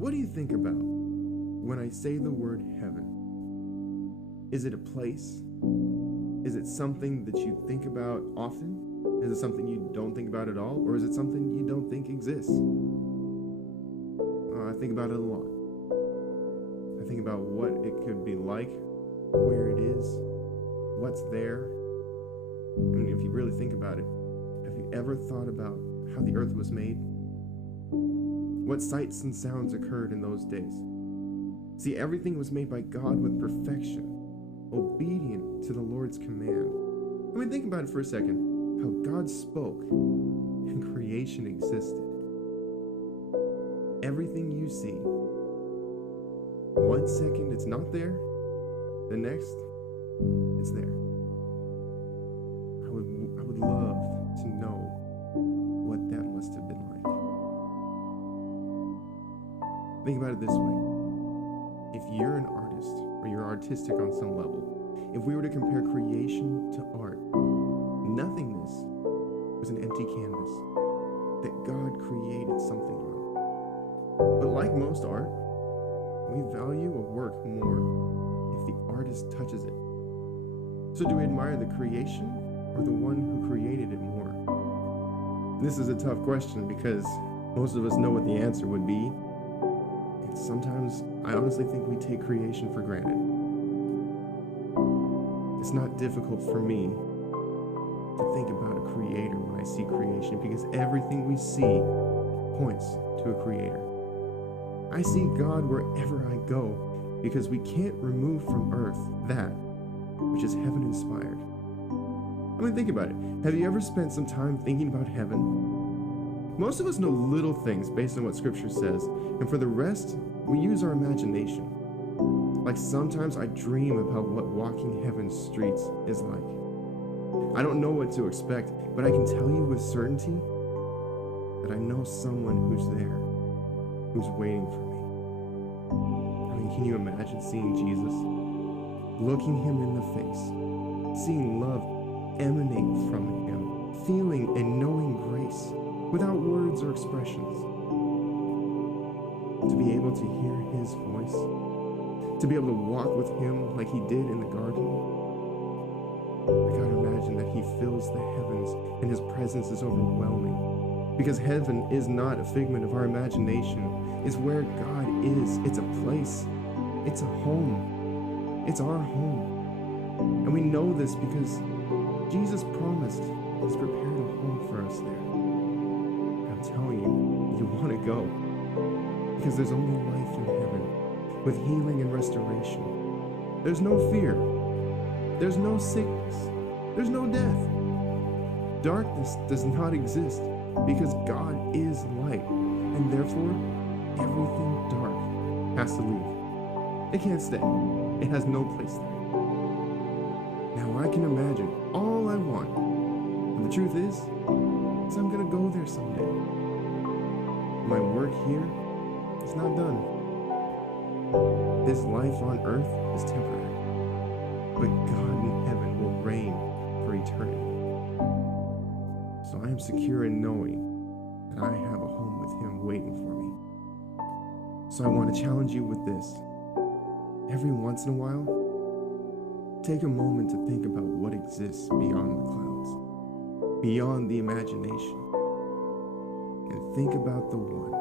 What do you think about when I say the word heaven? Is it a place? Is it something that you think about often? Is it something you don't think about at all? Or is it something you don't think exists? I think about it a lot. I think about what it could be like, where it is, what's there. I mean, if you really think about it, have you ever thought about how the earth was made? What sights and sounds occurred in those days? See, everything was made by God with perfection, obedient to the Lord's command. I mean, think about it for a second, how God spoke and creation existed. Everything you see, 1 second it's not there, the next it's there. I would love to know what that must have been like. Think about it this way. If you're an artist, or you're artistic on some level, if we were to compare creation to art, nothingness was an empty canvas that God created something on. But like most art, we value a work more if the artist touches it. So do we admire the creation or the one who created it more? This is a tough question because most of us know what the answer would be. And sometimes I honestly think we take creation for granted. It's not difficult for me to think about a creator when I see creation because everything we see points to a creator. I see God wherever I go because we can't remove from earth that which is heaven inspired. I mean, think about it. Have you ever spent some time thinking about heaven? Most of us know little things based on what Scripture says, and for the rest, we use our imagination. Like sometimes I dream about what walking heaven's streets is like. I don't know what to expect, but I can tell you with certainty that I know someone who's there, who's waiting for me. I mean, can you imagine seeing Jesus, looking him in the face, seeing love emanate from him, feeling and knowing grace without words or expressions? To be able to hear his voice, to be able to walk with him like he did in the garden. I gotta imagine that he fills the heavens and his presence is overwhelming. Because heaven is not a figment of our imagination. It's where God is. It's a place. It's a home. It's our home. And we know this because Jesus promised he's prepared a home for us there. And I'm telling you, you want to go. Because there's only life in heaven, with healing and restoration. There's no fear. There's no sickness. There's no death. Darkness does not exist because God is light, and therefore everything dark has to leave. It can't stay. It has no place there. Now I can imagine all I want, but the truth is I'm gonna go there someday. My work here is not done. This life on earth is temporary, but God in heaven will reign for eternity. So I am secure in knowing that I have a home with him waiting for me. So I want to challenge you with this. Every once in a while, take a moment to think about what exists beyond the clouds, beyond the imagination, and think about the one